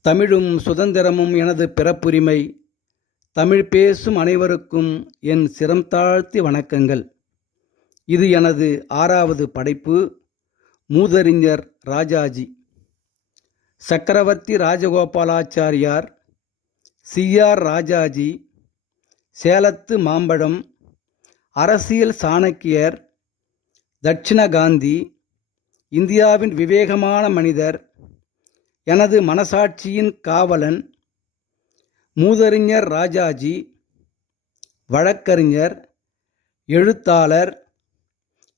தமிழும் சுதந்திரமும் எனது பிறப்புரிமை. தமிழ் பேசும் அனைவருக்கும் என் சிரம் தாழ்த்தி வணக்கங்கள். இது எனது ஆறாவது படைப்பு மூதறிஞர் ராஜாஜி. சக்கரவர்த்தி ராஜகோபாலாச்சாரியார் சிஆர் ராஜாஜி சேலத்து மாம்பழம் அரசியல் சாணக்கியர் தட்சிண காந்தி இந்தியாவின் விவேகமான மனிதர் எனது மனசாட்சியின் காவலன் மூதறிஞர் ராஜாஜி வழக்கறிஞர் எழுத்தாளர்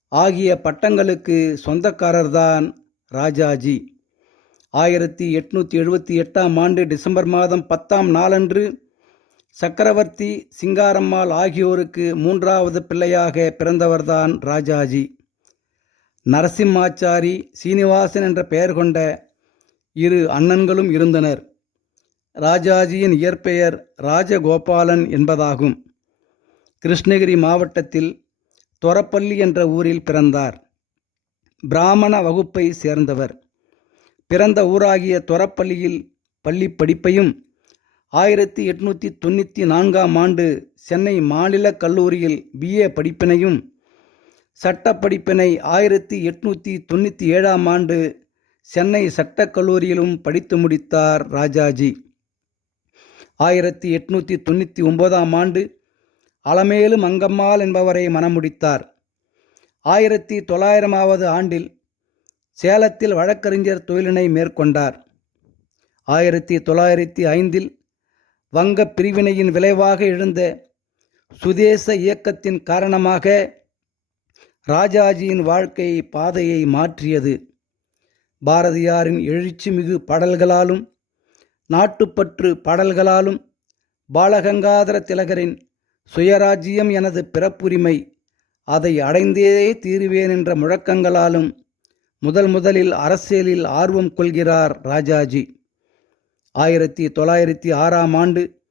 ஆகிய பட்டங்களுக்கு சொந்தக்காரர்தான் ராஜாஜி. ஆயிரத்தி எட்நூற்றி எழுபத்தி எட்டாம் ஆண்டு டிசம்பர் மாதம் பத்தாம் நாளன்று சக்கரவர்த்தி சிங்காரம்மாள் ஆகியோருக்கு மூன்றாவது பிள்ளையாக பிறந்தவர்தான் ராஜாஜி. நரசிம்மாச்சாரி சீனிவாசன் என்ற பெயர் கொண்ட இரு அண்ணன்களும் இருந்தனர். ராஜாஜியின் இயற்பெயர் ராஜகோபாலன் என்பதாகும். கிருஷ்ணகிரி மாவட்டத்தில் தொரப்பள்ளி என்ற ஊரில் பிறந்தார். பிராமண வகுப்பை சேர்ந்தவர். பிறந்த ஊராகிய தொரப்பள்ளியில் பள்ளி படிப்பையும் ஆயிரத்தி எட்நூற்றி தொண்ணூற்றி நான்காம் ஆண்டு சென்னை மாநில கல்லூரியில் பிஏ படிப்பினையும் சட்ட படிப்பினை ஆயிரத்தி எட்நூற்றி தொண்ணூற்றி ஏழாம் ஆண்டு சென்னை சட்டக்கல்லூரியிலும் படித்து முடித்தார் ராஜாஜி. ஆயிரத்தி எட்நூற்றி தொண்ணூற்றி ஒன்பதாம் ஆண்டு அலமேலு மங்கம்மாள் என்பவரை மணமுடித்தார். ஆயிரத்தி தொள்ளாயிரமாவது ஆண்டில் சேலத்தில் வழக்கறிஞர் தொழிலினை மேற்கொண்டார். ஆயிரத்தி தொள்ளாயிரத்தி ஐந்தில் வங்க பிரிவினையின் விளைவாக எழுந்த சுதேச இயக்கத்தின் காரணமாக ராஜாஜியின் வாழ்க்கை பாதையை மாற்றியது. பாரதியாரின் எழுச்சிமிகு பாடல்களாலும் நாட்டுப்பற்று பாடல்களாலும் பாலகங்காதர திலகரின் சுயராஜ்யம் எனது பிறப்புரிமை அதை அடைந்தே தீருவேன் என்ற முழக்கங்களாலும் முதல் முதலில் அரசியலில் ஆர்வம் கொள்கிறார் ராஜாஜி. ஆயிரத்தி தொள்ளாயிரத்தி ஆறாம் ஆண்டு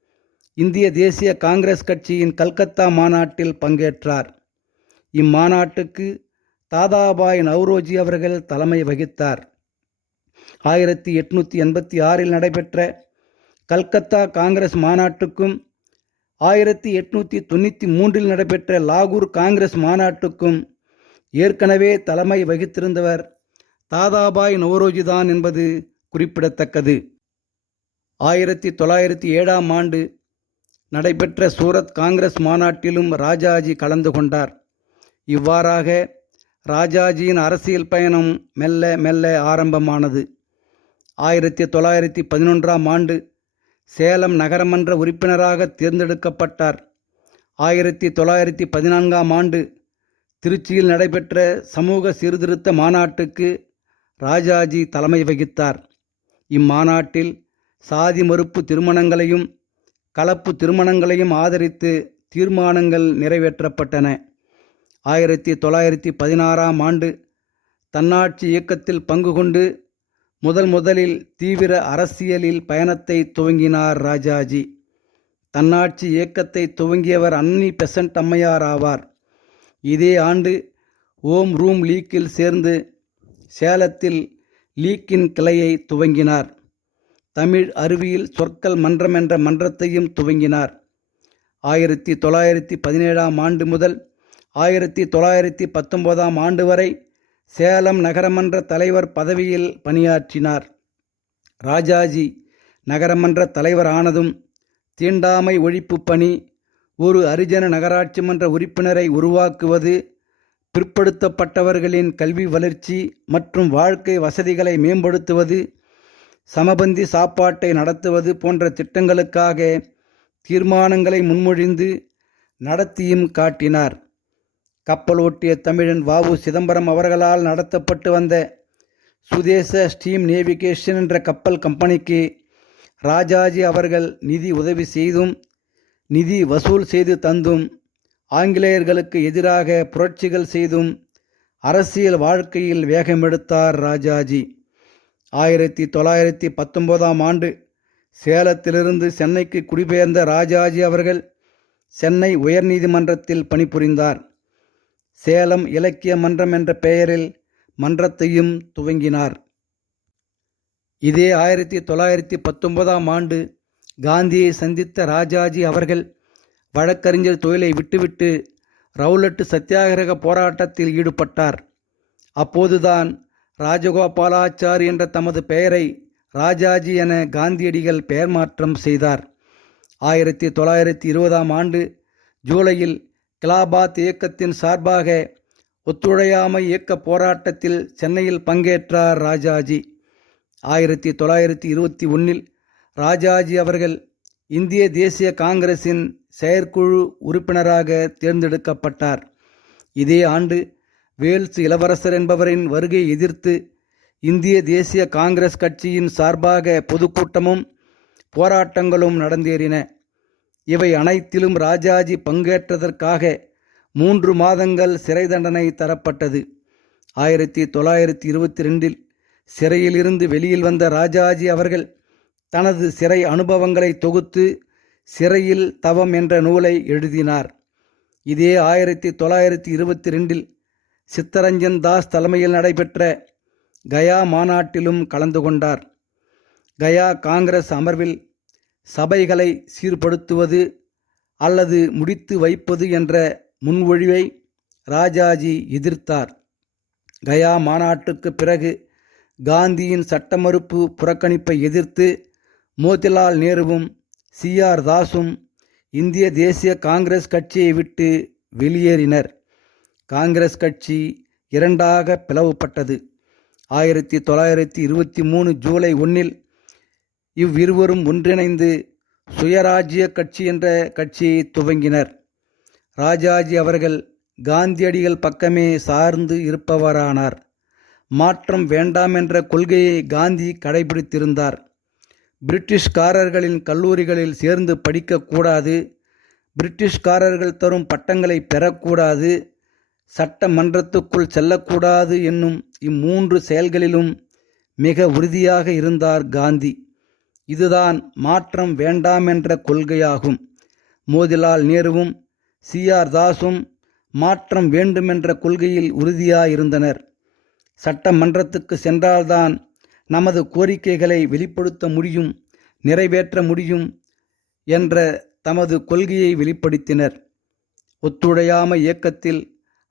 இந்திய தேசிய காங்கிரஸ் கட்சியின் கல்கத்தா மாநாட்டில் பங்கேற்றார். இம்மாநாட்டுக்கு தாதாபாய் நவ்ரோஜி அவர்கள் தலைமை வகித்தார். ஆயிரத்தி எட்நூற்றி எண்பத்தி ஆறில் நடைபெற்ற கல்கத்தா காங்கிரஸ் மாநாட்டுக்கும் ஆயிரத்தி எட்நூற்றி தொண்ணூற்றி மூன்றில் நடைபெற்ற லாகூர் காங்கிரஸ் மாநாட்டுக்கும் ஏற்கனவே தலைமை வகித்திருந்தவர் தாதாபாய் நவரோஜிதான் என்பது குறிப்பிடத்தக்கது. ஆயிரத்தி தொள்ளாயிரத்தி ஏழாம் ஆண்டு நடைபெற்ற சூரத் காங்கிரஸ் மாநாட்டிலும் ராஜாஜி கலந்து கொண்டார். இவ்வாறாக ராஜாஜியின் அரசியல் பயணம் மெல்ல மெல்ல ஆரம்பமானது. ஆயிரத்தி தொள்ளாயிரத்தி பதினொன்றாம் ஆண்டு சேலம் நகரமன்ற உறுப்பினராக தேர்ந்தெடுக்கப்பட்டார். ஆயிரத்தி தொள்ளாயிரத்தி பதினான்காம் ஆண்டு திருச்சியில் நடைபெற்ற சமூக சீர்திருத்த மாநாட்டுக்கு ராஜாஜி தலைமை வகித்தார். இம்மாநாட்டில் சாதி மறுப்பு திருமணங்களையும் கலப்பு திருமணங்களையும் ஆதரித்து தீர்மானங்கள் நிறைவேற்றப்பட்டன. ஆயிரத்தி தொள்ளாயிரத்தி பதினாறாம் ஆண்டு தன்னாட்சி இயக்கத்தில் பங்கு கொண்டு முதல் முதலில் தீவிர அரசியலில் பயணத்தை துவங்கினார் ராஜாஜி. தன்னாட்சி இயக்கத்தை துவங்கியவர் அன்னி பெசன்ட் அம்மையார் ஆவார். இதே ஆண்டு ஓம் ரூம் லீக்கில் சேர்ந்து சேலத்தில் லீக்கின் கிளையை துவங்கினார். தமிழ் அருவியில் சொற்கள் மன்றம் என்ற மன்றத்தையும் துவங்கினார். ஆயிரத்தி தொள்ளாயிரத்தி பதினேழாம் ஆண்டு முதல் ஆயிரத்தி தொள்ளாயிரத்தி பத்தொன்பதாம் ஆண்டு வரை சேலம் நகரமன்ற தலைவர் பதவியில் பணியாற்றினார். ராஜாஜி நகரமன்ற தலைவர் ஆனதும் தீண்டாமை ஒழிப்பு பணி ஒரு அரிஜன நகராட்சி மன்ற உறுப்பினரை உருவாக்குவது பிற்படுத்தப்பட்டவர்களின் கல்வி வளர்ச்சி மற்றும் வாழ்க்கை வசதிகளை மேம்படுத்துவது சமபந்தி சாப்பாட்டை நடத்துவது போன்ற திட்டங்களுக்காக தீர்மானங்களை முன்மொழிந்து நடத்தியும் காட்டினார். கப்பல் ஓட்டிய தமிழன் வாவு சிதம்பரம் அவர்களால் நடத்தப்பட்டு வந்த சுதேச ஸ்டீம் நேவிகேஷன் என்ற கப்பல் கம்பெனிக்கு ராஜாஜி அவர்கள் நிதி உதவி செய்தும் நிதி வசூல் செய்து தந்தும் ஆங்கிலேயர்களுக்கு எதிராக புரட்சிகள் செய்தும் அரசியல் வாழ்க்கையில் வேகமெடுத்தார் ராஜாஜி. ஆயிரத்தி தொள்ளாயிரத்தி பத்தொன்பதாம் ஆண்டு சேலத்திலிருந்து சென்னைக்கு குடிபெயர்ந்த ராஜாஜி அவர்கள் சென்னை உயர்நீதிமன்றத்தில் பணிபுரிந்தார். சேலம் இலக்கிய மன்றம் என்ற பெயரில் மன்றத்தையும் துவங்கினார். இதே ஆயிரத்தி தொள்ளாயிரத்தி பத்தொன்பதாம் ஆண்டு காந்தியை சந்தித்த ராஜாஜி அவர்கள் வழக்கறிஞர் தொழிலை விட்டுவிட்டு ரவுலட்டு சத்தியாகிரக போராட்டத்தில் ஈடுபட்டார். அப்போதுதான் ராஜகோபாலாச்சாரி என்ற தமது பெயரை ராஜாஜி என காந்தியடிகள் பெயர் மாற்றம் செய்தார். ஆயிரத்தி தொள்ளாயிரத்தி இருபதாம் ஆண்டு ஜூலையில் கிலாபாத் இயக்கத்தின் சார்பாக ஒத்துழையாமை இயக்க போராட்டத்தில் சென்னையில் பங்கேற்றார் ராஜாஜி. ஆயிரத்தி தொள்ளாயிரத்தி இருபத்தி ஒன்றில் ராஜாஜி அவர்கள் இந்திய தேசிய காங்கிரசின் செயற்குழு உறுப்பினராக தேர்ந்தெடுக்கப்பட்டார். இதே ஆண்டு வேல்ஸ் இளவரசர் என்பவரின் வருகையை எதிர்த்து இந்திய தேசிய காங்கிரஸ் கட்சியின் சார்பாக பொதுக்கூட்டமும் போராட்டங்களும் நடந்தேறின. இவை அனைத்திலும் ராஜாஜி பங்கேற்றதற்காக மூன்று மாதங்கள் சிறை தண்டனை தரப்பட்டது. ஆயிரத்தி தொள்ளாயிரத்தி இருபத்தி ரெண்டில் சிறையிலிருந்து வெளியில் வந்த ராஜாஜி அவர்கள் தனது சிறை அனுபவங்களை தொகுத்து சிறையில் தவம் என்ற நூலை எழுதினார். இதே ஆயிரத்தி தொள்ளாயிரத்தி இருபத்தி ரெண்டில் சித்தரஞ்சன் தாஸ் தலைமையில் நடைபெற்ற கயா மாநாட்டிலும் கலந்து கொண்டார். கயா காங்கிரஸ் அமர்வில் சபைகளை சீர்படுத்துவது அல்லது முடித்து வைப்பது என்ற முன்மொழிவை ராஜாஜி எதிர்த்தார். கயா மாநாட்டுக்கு பிறகு காந்தியின் சட்ட மறுப்பு புறக்கணிப்பை எதிர்த்து மோதிலால் நேருவும் சி. ஆர். தாஸும் இந்திய தேசிய காங்கிரஸ் கட்சியை விட்டு வெளியேறினர். காங்கிரஸ் கட்சி இரண்டாக பிளவுபட்டது. ஆயிரத்தி தொள்ளாயிரத்தி இருபத்தி மூணு ஜூலை ஒன்றில் இவ்விருவரும் ஒன்றிணைந்து சுயராஜ்ய கட்சி என்ற கட்சியை துவங்கினர். ராஜாஜி அவர்கள் காந்தியடிகள் பக்கமே சார்ந்து இருப்பவரானார். மாற்றம் வேண்டாம் என்ற கொள்கையை காந்தி கடைபிடித்திருந்தார். பிரிட்டிஷ்காரர்களின் கல்லூரிகளில் சேர்ந்து படிக்கக்கூடாது பிரிட்டிஷ்காரர்கள் தரும் பட்டங்களை பெறக்கூடாது சட்டமன்றத்துக்குள் செல்லக்கூடாது என்னும் இம்மூன்று செயல்களிலும் மிக உறுதியாக இருந்தார் காந்தி. இதுதான் மாற்றம் வேண்டாம் என்ற கொள்கையாகும். மோதிலால் நேருவும் சி. ஆர். தாஸும் மாற்றம் வேண்டுமென்ற கொள்கையில் உறுதியாயிருந்தனர். சட்டமன்றத்துக்கு சென்றால்தான் நமது கோரிக்கைகளை வெளிப்படுத்த முடியும் நிறைவேற்ற முடியும் என்ற தமது கொள்கையை வெளிப்படுத்தினர். ஒத்துழையாமை இயக்கத்தில்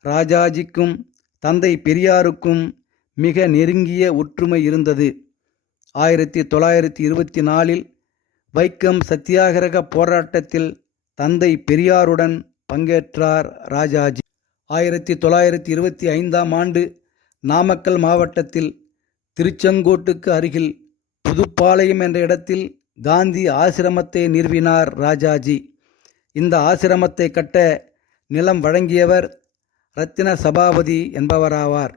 ராஜாஜிக்கும் தந்தை பெரியாருக்கும் மிக நெருங்கிய ஒற்றுமை இருந்தது. ஆயிரத்தி தொள்ளாயிரத்தி இருபத்தி நாலில் வைக்கம் சத்தியாகிரக போராட்டத்தில் தந்தை பெரியாருடன் பங்கேற்றார் ராஜாஜி. ஆயிரத்தி தொள்ளாயிரத்தி இருபத்தி ஐந்தாம் ஆண்டு நாமக்கல் மாவட்டத்தில் திருச்செங்கோட்டுக்கு அருகில் புதுப்பாளையம் என்ற இடத்தில் காந்தி ஆசிரமத்தை நிறுவினார் ராஜாஜி. இந்த ஆசிரமத்தை கட்ட நிலம் வழங்கியவர் ரத்தின சபாபதி என்பவராவார்.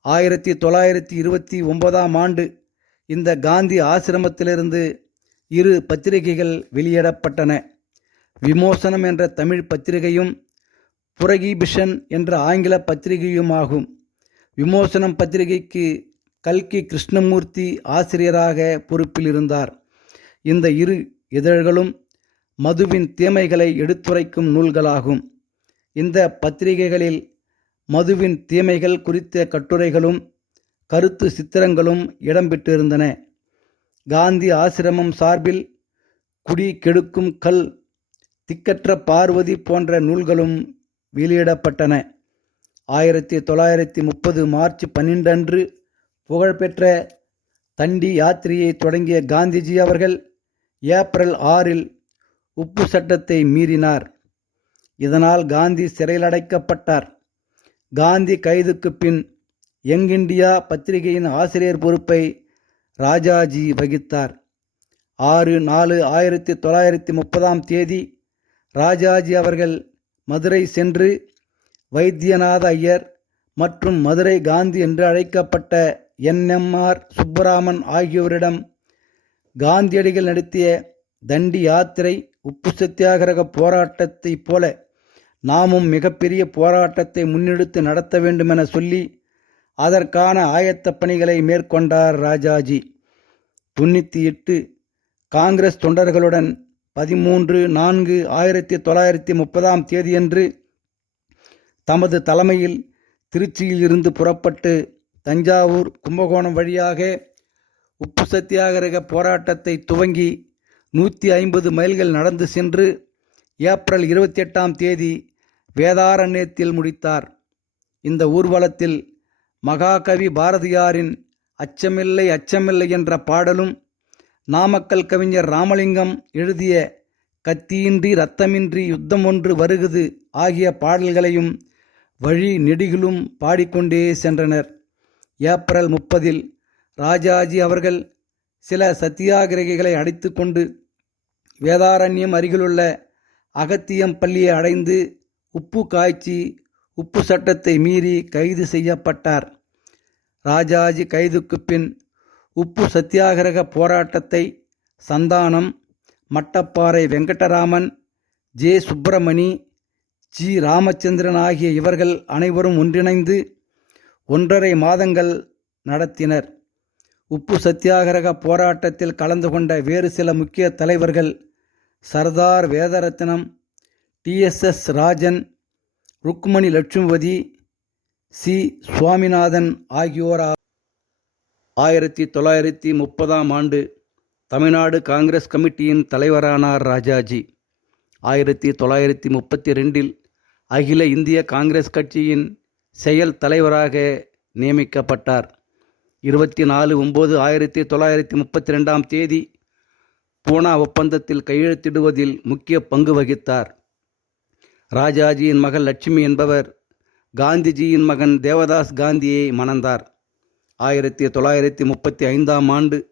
ஆயிரத்தி தொள்ளாயிரத்தி இருபத்தி ஒன்பதாம் ஆண்டு இந்த காந்தி ஆசிரமத்திலிருந்து இரு பத்திரிகைகள் வெளியிடப்பட்டன. விமோசனம் என்ற தமிழ் பத்திரிகையும் புரகிபிஷன் என்ற ஆங்கில பத்திரிகையுமாகும். விமோசனம் பத்திரிகைக்கு கல்கி கிருஷ்ணமூர்த்தி ஆசிரியராக பொறுப்பில் இருந்தார் இந்த இரு இதழ்களும் மதுவின் தீமைகளை எடுத்துரைக்கும் நூல்களாகும். இந்த பத்திரிகைகளில் மதுவின் தீமைகள் குறித்த கட்டுரைகளும் கருத்து சித்திரங்களும் இடம்பெற்றிருந்தன. காந்தி ஆசிரமம் சார்பில் குடி கெடுக்கும் கல் திக்கற்ற பார்வதி போன்ற நூல்களும் வெளியிடப்பட்டன. ஆயிரத்தி தொள்ளாயிரத்தி முப்பது மார்ச் பன்னிரண்டு அன்று புகழ்பெற்ற தண்டி யாத்திரையை தொடங்கிய காந்திஜி அவர்கள் ஏப்ரல் ஆறில் உப்பு சட்டத்தை மீறினார். இதனால் காந்தி சிறையில் அடைக்கப்பட்டார். காந்தி கைதுக்கு பின் யங் இண்டியா பத்திரிகையின் ஆசிரியர் பொறுப்பை ராஜாஜி வகித்தார். ஆறு நாலு ஆயிரத்தி தொள்ளாயிரத்தி முப்பதாம் தேதி ராஜாஜி அவர்கள் மதுரை சென்று வைத்தியநாத ஐயர் மற்றும் மதுரை காந்தி என்று அழைக்கப்பட்ட என்எம்ஆர் சுப்பராமன் ஆகியோரிடம் காந்தியடிகள் நடத்திய தண்டி யாத்திரை உப்பு சத்தியாகிரக போராட்டத்தைப் போல நாமும் மிகப்பெரிய போராட்டத்தை முன்னெடுத்து நடத்த வேண்டுமென சொல்லி அதற்கான ஆயத்த பணிகளை மேற்கொண்டார் ராஜாஜி. தொண்ணூற்றி எட்டு காங்கிரஸ் தொண்டர்களுடன் பதிமூன்று நான்கு ஆயிரத்தி தொள்ளாயிரத்தி முப்பதாம் தேதியன்று தமது தலைமையில் திருச்சியில் இருந்து புறப்பட்டு தஞ்சாவூர் கும்பகோணம் வழியாக உப்பு சத்தியாகிரக போராட்டத்தை துவங்கி நூற்றி ஐம்பது மைல்கள் நடந்து சென்று ஏப்ரல் இருபத்தி எட்டாம் தேதி வேதாரண்யத்தில் முடித்தார். இந்த ஊர்வலத்தில் மகாகவி பாரதியாரின் அச்சமில்லை அச்சமில்லை என்ற பாடலும் நாமக்கல் கவிஞர் ராமலிங்கம் எழுதிய கத்தியின்றி இரத்தமின்றி யுத்தம் ஒன்று வருகுது ஆகிய பாடல்களையும் வழி நெடிகளும் பாடிக்கொண்டே சென்றனர். ஏப்ரல் முப்பதில் ராஜாஜி அவர்கள் சில சத்தியாகிரகிகளை அடைத்து கொண்டு வேதாரண்யம் அருகிலுள்ள அகத்தியம் பள்ளியை அடைந்து உப்பு காய்ச்சி உப்பு சட்டத்தை மீறி கைது செய்யப்பட்டார். ராஜாஜி கைதுக்கு பின் உப்பு சத்தியாகிரக போராட்டத்தை சந்தானம் மட்டப்பாறை வெங்கடராமன் ஜே. சுப்பிரமணி ஜி. ராமச்சந்திரன் ஆகிய இவர்கள் அனைவரும் ஒன்றிணைந்து ஒன்றரை மாதங்கள் நடத்தினர். உப்பு சத்தியாகிரக போராட்டத்தில் கலந்து கொண்ட வேறு சில முக்கிய தலைவர்கள் சர்தார் வேதரத்னம் டிஎஸ்எஸ் ராஜன் ருக்மணி லட்சுமதி சி. சுவாமிநாதன் ஆகியோர் ஆயிரத்தி தொள்ளாயிரத்தி முப்பதாம் ஆண்டு தமிழ்நாடு காங்கிரஸ் கமிட்டியின் தலைவரானார் ராஜாஜி. ஆயிரத்தி தொள்ளாயிரத்தி முப்பத்தி ரெண்டில் அகில இந்திய காங்கிரஸ் கட்சியின் செயல் தலைவராக நியமிக்கப்பட்டார். இருபத்தி நாலு ஒம்பது ஆயிரத்தி தொள்ளாயிரத்தி முப்பத்தி ரெண்டாம் தேதி பூனா ஒப்பந்தத்தில் கையெழுத்திடுவதில் முக்கிய பங்கு வகித்தார். ராஜாஜியின் மகள் லட்சுமி என்பவர் காந்திஜியின் மகன் தேவதாஸ் காந்தியை மணந்தார். ஆயிரத்தி தொள்ளாயிரத்தி முப்பத்தி ஐந்தாம் ஆண்டு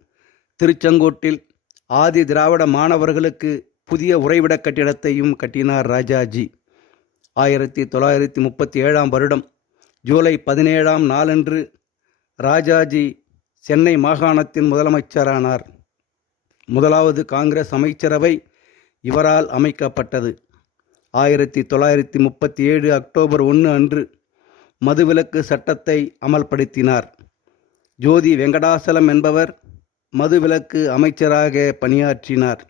திருச்செங்கோட்டில் ஆதி திராவிட மாணவர்களுக்கு புதிய உறைவிட கட்டிடத்தையும் கட்டினார் ராஜாஜி. ஆயிரத்தி தொள்ளாயிரத்தி முப்பத்தி ஏழாம் வருடம் ஜூலை பதினேழாம் நாளன்று ராஜாஜி சென்னை மாகாணத்தின் முதலமைச்சரானார். முதலாவது காங்கிரஸ் அமைச்சரவை இவரால் அமைக்கப்பட்டது. ஆயிரத்தி தொள்ளாயிரத்தி முப்பத்தி ஏழு அக்டோபர் ஒன்று அன்று மதுவிலக்கு சட்டத்தை அமல்படுத்தினார். ஜோதி வெங்கடாசலம் என்பவர் மதுவிலக்கு அமைச்சராக பணியாற்றினார்.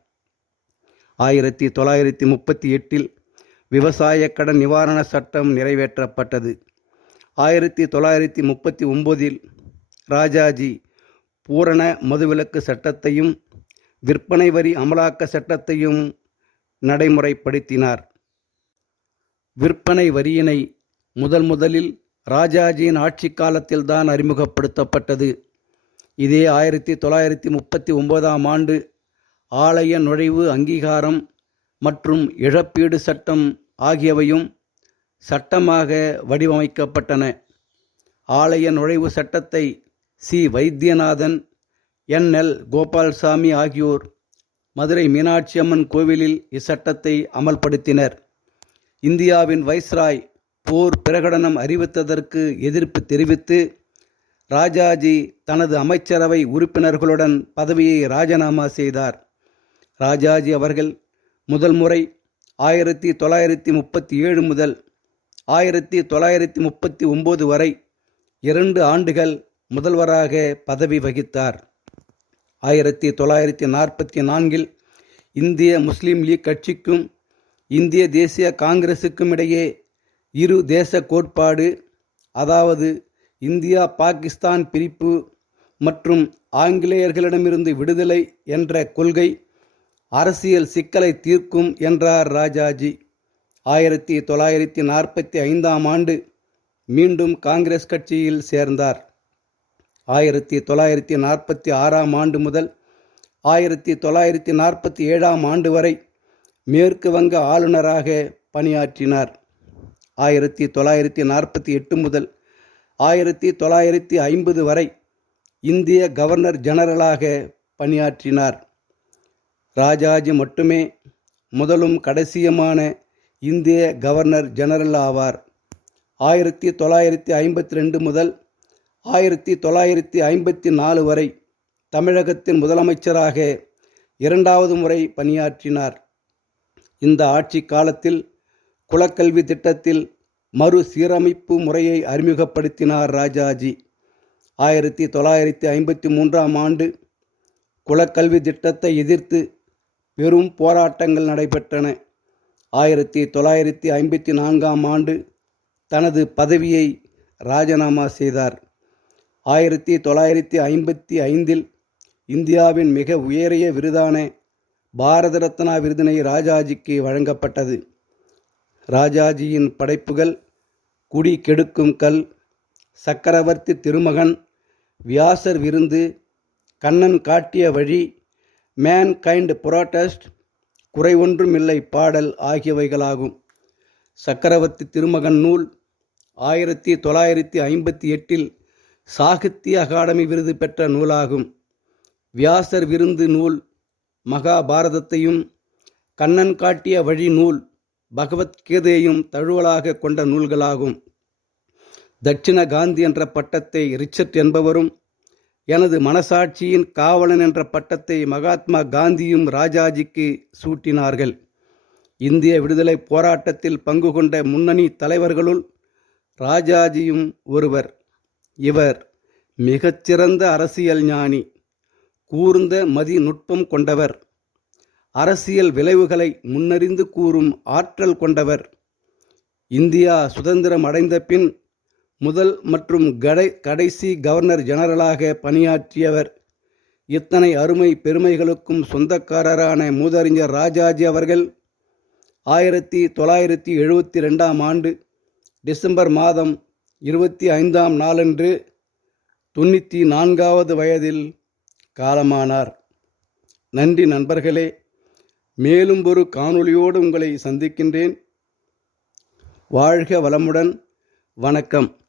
ஆயிரத்தி தொள்ளாயிரத்தி முப்பத்தி எட்டில் விவசாய கடன் நிவாரண சட்டம் நிறைவேற்றப்பட்டது. ஆயிரத்தி தொள்ளாயிரத்தி முப்பத்தி ஒம்போதில் ராஜாஜி பூரண மதுவிலக்கு சட்டத்தையும் விற்பனை வரி அமலாக்க சட்டத்தையும் நடைமுறைப்படுத்தினார். விற்பனை வரியினை முதல் முதலில் ராஜாஜியின் ஆட்சி காலத்தில்தான் அறிமுகப்படுத்தப்பட்டது. இதே ஆயிரத்தி தொள்ளாயிரத்தி முப்பத்தி ஒன்பதாம் ஆண்டு ஆலய நுழைவு அங்கீகாரம் மற்றும் இழப்பீடு சட்டம் ஆகியவையும் சட்டமாக வடிவமைக்கப்பட்டன. ஆலய நுழைவு சட்டத்தை C. Vaidyanathan N. L. Gopalsamy ஆகியோர் மதுரை மீனாட்சி அம்மன் கோவிலில் இச்சட்டத்தை அமல்படுத்தினர். இந்தியாவின் வைஸ்ராய் போர் பிரகடனம் அறிவித்ததற்கு எதிர்ப்பு தெரிவித்து ராஜாஜி தனது அமைச்சரவை உறுப்பினர்களுடன் பதவியை ராஜினாமா செய்தார். ராஜாஜி அவர்கள் முதல் முறை ஆயிரத்தி தொள்ளாயிரத்தி முப்பத்தி ஏழு முதல் ஆயிரத்தி தொள்ளாயிரத்தி முப்பத்தி ஒம்பது வரை இரண்டு ஆண்டுகள் முதல்வராக பதவி வகித்தார். ஆயிரத்தி தொள்ளாயிரத்தி நாற்பத்தி நான்கில் இந்திய முஸ்லீம் லீக் கட்சிக்கும் இந்திய தேசிய காங்கிரசுக்கும் இடையே இரு தேச கோட்பாடு அதாவது இந்தியா பாகிஸ்தான் பிரிப்பு மற்றும் ஆங்கிலேயர்களிடமிருந்து விடுதலை என்ற கொள்கை அரசியல் சிக்கலை தீர்க்கும் என்றார் ராஜாஜி. ஆயிரத்தி தொள்ளாயிரத்தி நாற்பத்தி ஐந்தாம் ஆண்டு மீண்டும் காங்கிரஸ் கட்சியில் சேர்ந்தார். ஆயிரத்தி தொள்ளாயிரத்தி நாற்பத்தி ஆறாம் ஆண்டு முதல் ஆயிரத்தி தொள்ளாயிரத்தி நாற்பத்தி ஏழாம் ஆண்டு வரை மேற்கு வங்க ஆளுநராக பணியாற்றினார். ஆயிரத்தி தொள்ளாயிரத்தி நாற்பத்தி எட்டு முதல் ஆயிரத்தி தொள்ளாயிரத்தி ஐம்பது வரை இந்திய கவர்னர் ஜெனரலாக பணியாற்றினார். ராஜாஜி மட்டுமே முதலும் கடைசியுமான இந்திய கவர்னர் ஜெனரல் ஆவார். ஆயிரத்தி தொள்ளாயிரத்தி ஐம்பத்தி ரெண்டு முதல் ஆயிரத்தி தொள்ளாயிரத்தி ஐம்பத்தி நாலு வரை தமிழகத்தின் முதலமைச்சராக இரண்டாவது முறை பணியாற்றினார். இந்த ஆட்சி காலத்தில் குலக்கல்வி திட்டத்தில் மறு சீரமைப்பு முறையை அறிமுகப்படுத்தினார் ராஜாஜி. ஆயிரத்தி தொள்ளாயிரத்தி ஐம்பத்தி மூன்றாம் ஆண்டு குலக்கல்வி திட்டத்தை எதிர்த்து பெரும் போராட்டங்கள் நடைபெற்றன. ஆயிரத்தி தொள்ளாயிரத்தி ஐம்பத்தி நான்காம் ஆண்டு தனது பதவியை ராஜினாமா செய்தார். ஆயிரத்தி தொள்ளாயிரத்தி ஐம்பத்தி ஐந்தில் இந்தியாவின் மிக உயரிய விருதான பாரத ரத்னா விருதினை ராஜாஜிக்கு வழங்கப்பட்டது. ராஜாஜியின் படைப்புகள் குடி கெடுக்கும் கல் சக்கரவர்த்தி திருமகன் வியாசர் விருந்து கண்ணன் காட்டிய வழி மேன் கைண்ட் புரோட்டஸ்ட் குறை ஒன்றுமில்லை பாடல் ஆகியவைகளாகும். சக்கரவர்த்தி திருமகன் நூல் ஆயிரத்தி தொள்ளாயிரத்தி ஐம்பத்தி எட்டில் சாகித்ய அகாடமி விருது பெற்ற நூலாகும். வியாசர் விருந்து நூல் மகாபாரதத்தையும் கண்ணன் காட்டிய வழி நூல் பகவத்கீதையையும் தழுவலாக கொண்ட நூல்களாகும். தட்சிண காந்தி என்ற பட்டத்தை ரிச்சர்ட் என்பவரும் எனது மனசாட்சியின் காவலன் என்ற பட்டத்தை மகாத்மா காந்தியும் ராஜாஜிக்கு சூட்டினார்கள். இந்திய விடுதலை போராட்டத்தில் பங்கு கொண்ட முன்னணி தலைவர்களுள் ராஜாஜியும் ஒருவர். இவர் மிகச்சிறந்த அரசியல் ஞானி. கூர்ந்த மதி நுட்பம் கொண்டவர். அரசியல் விளைவுகளை முன்னறிந்து கூறும் ஆற்றல் கொண்டவர். இந்தியா சுதந்திரம் அடைந்த பின் முதல் மற்றும் கடை கடைசி கவர்னர் ஜெனரலாக பணியாற்றியவர். இத்தனை அருமை பெருமைகளுக்கும் சொந்தக்காரரான மூதறிஞர் ராஜாஜி அவர்கள் ஆயிரத்தி தொள்ளாயிரத்தி எழுபத்தி ரெண்டாம் ஆண்டு டிசம்பர் மாதம் இருபத்தி ஐந்தாம் நாளன்று தொண்ணூற்றி நான்காவது வயதில் காலமானார். நன்றி நண்பர்களே. மேலும் ஒரு காணொளியோடு உங்களை சந்திக்கின்றேன். வாழ்க வளமுடன். வணக்கம்.